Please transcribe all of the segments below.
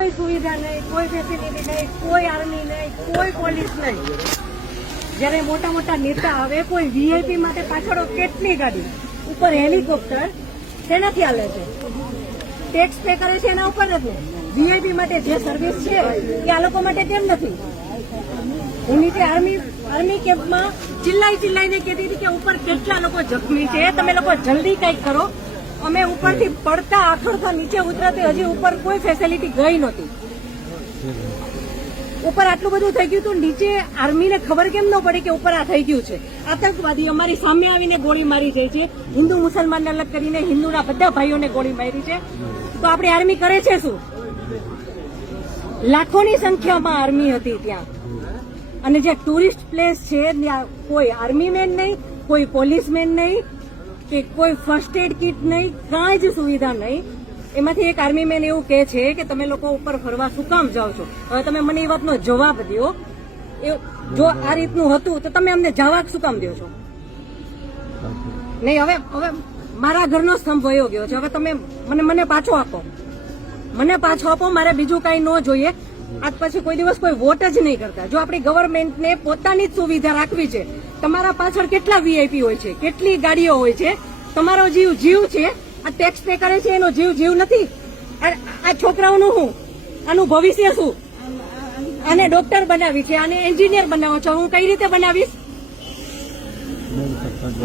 कोई सुविधा नहीं, कोई फैसिलिटी नहीं, कोई आर्मी नहीं, कोई પોલીસ નહીં। જ્યારે મોટા મોટા નેતા આવે કોઈ વીઆઈપી માટે પાછળ કેટલી ગાડી ઉપર હેલિકોપ્ટર તેનાથી હાલે છે, ટેક્સ પે કરે છે એના ઉપર નથી। વીઆઈપી માટે જે સર્વિસ છે એ આ લોકો માટે કેમ નથી? હું નીચે આર્મી કેમ્પમાં ચિલ્લાઈને કહેતી હતી કે ઉપર કેટલા લોકો જખમી છે, તમે લોકો જલ્દી કંઈક કરો। અમે ઉપરથી પડતા આખડતા નીચે ઉતરતી હજી ઉપર કોઈ ફેસિલિટી ગઈ નહોતી। ઉપર આટલું બધું થઈ ગયું હતું, નીચે આર્મીને ખબર કેમ ન પડી કે ઉપર આ થઈ ગયું છે? આતંકવાદી અમારી સામે આવીને ગોળી મારી જાય છે, હિન્દુ મુસલમાનને અલગ કરીને હિન્દુના બધા ભાઈઓને ગોળી મારી છે। તો આપણી આર્મી કરે છે શું? લાખોની સંખ્યામાં આર્મી હતી ત્યાં, અને જે ટુરિસ્ટ પ્લેસ છે ત્યાં કોઈ આર્મી મેન નહીં, કોઈ પોલીસમેન નહીં કે કોઈ ફર્સ્ટ એડ કિટ નહીં, કાંઈ જ સુવિધા નહીં। એમાંથી એક આર્મી મેન એવું કહે છે કે તમે લોકો ઉપર ફરવા શું કામ જાઓ છો? હવે તમે મને એ વાતનો જવાબ દો, જો આ રીતનું હતું તો તમે અમને જવાબ શું કામ દો છો? નહીં, હવે મારા ઘરનો સ્તંભ વયો ગયો છે, હવે તમે મને પાછો આપો, મારે બીજું કઈ ન જોઈએ। આજ પછી કોઈ દિવસ કોઈ વોટ જ નહીં કરતા। જો આપણી ગવર્મેન્ટને પોતાની જ સુવિધા રાખવી છે, તમારા પાછળ કેટલા વીઆઈપી હોય છે, કેટલી ગાડીઓ હોય છે, તમારો જીવ છે, આ ટેક્સ પે કરે છે એનો જીવ નથી? આ છોકરાઓનું શું, આનું ભવિષ્ય શું? આને ડોક્ટર બનાવી છે, આને એન્જિનિયર બનાવો છો, હું કઈ રીતે બનાવીશ?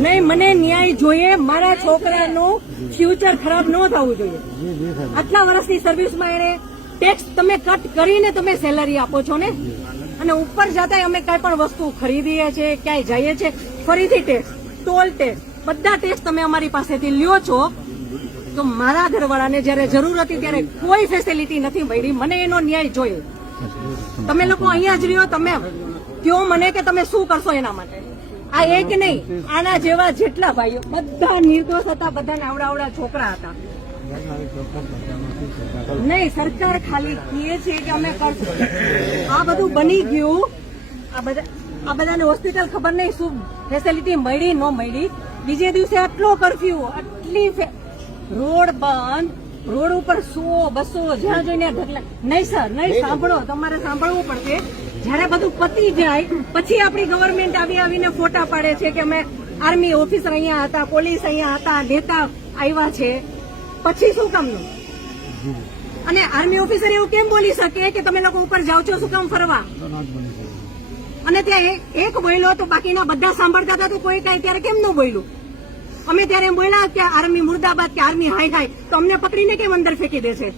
નહીં, મને ન્યાય જોઈએ, મારા છોકરાનું ફ્યુચર ખરાબ ન થવું જોઈએ। આટલા વર્ષની સર્વિસમાં એને ટેક્સ તમે કટ કરીને તમે સેલરી આપો છો ને, અને ઉપર જતા અમે કઈ પણ વસ્તુ ખરીદીએ છીએ, ક્યાંય જઈએ છીએ, ફરીથી ટેક્સ, ટોલ ટેક્સ, બધા ટેક્સ તમે અમારી પાસેથી લ્યો છો। તો મારા ઘરવાળાને જયારે જરૂર હતી ત્યારે કોઈ ફેસિલિટી નથી મળી, મને એનો ન્યાય જોઈએ। તમે લોકો અહીંયા જ રહ્યો, તમે કહો મને કે તમે શું કરશો એના માટે। આ એક નહીં, આના જેવા જેટલા ભાઈઓ બધા નિર્દોષ હતા, બધાને આવડા છોકરા હતા। નહીં, સરકાર ખાલી કહે છે કે અમે કરશું, આ બધું બની ગયું, આ બધાને હોસ્પિટલ ખબર નહીં શું ફેસિલિટી મળી ન મળી। બીજે દિવસે આટલો કરફ્યુ, આટલી રોડ બંધ, રોડ ઉપર 100-200 જ્યાં જોઈને ઢગલા। નહીં સર, નહીં, સાંભળો, તમારે સાંભળવું પડશે। જયારે બધું પતી જાય પછી આપણી ગવર્મેન્ટ આવીને ફોટા પાડે છે કે અમે આર્મી ઓફિસર અહીંયા હતા, પોલીસ અહીંયા હતા, નેતા આવ્યા છે, પછી શું કામનું? અને આર્મી ઓફિસર એવું કેમ બોલી શકે કે તમે લોકો ઉપર જાઓ છો શું કામ ફરવા? અને ત્યાં એક બોલ્યો તો બાકીના બધા સાંભળતા હતા, તો કોઈ કઈ ત્યારે કેમ ન બોલ્યું? અમે ત્યારે એમ બોલ્યા કે આર્મી મુર્દાબાદ કે આર્મી હાય હાય, તો અમને પકડીને કેમ અંદર ફેંકી દે છે?